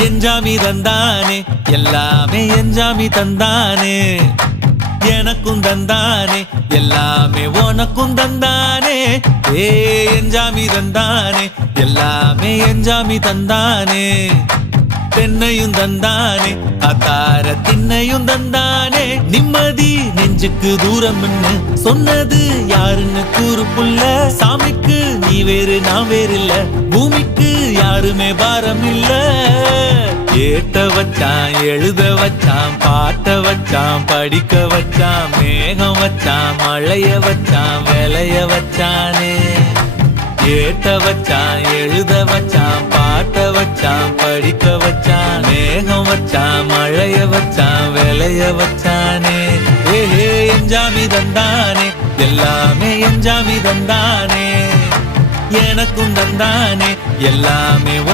எஞ்சாமி தந்தானே எல்லாமே எஞ்சாமி தந்தானே எனக்கும் தந்தானே எல்லாமே உனக்கும் தந்தானே ஏ எஞ்சாமி தந்தானே எல்லாமே எஞ்சாமி தந்தானே தென்னையும் தந்தானே அத்தார திண்ணையும் தந்தானே நிம்மதி நெஞ்சுக்கு தூரம் சொன்னது யாருன்னு கூறு புள்ள சாமிக்கு நீ வேறு நான் வேறு இல்ல பூமிக்கு யாருமே பாரம் இல்ல ஏத்த வச்சான் எழுத வச்சான் பாட்ட வச்சான் படிக்க வச்சான் மேகம் வச்சான் மழைய வச்சான் விளைய வச்சானே ஏத்த வச்சான் எழுத வச்சான் பாட்ட வச்சான் படிக்க வச்சான் மேகம் வச்சான் மழைய வச்சான் விளைய வச்சானே ஏஹே எஞ்சாமி தந்தானே எல்லாமே எஞ்சாமி தந்தானே எனக்கும் தந்தானே எல்லாமே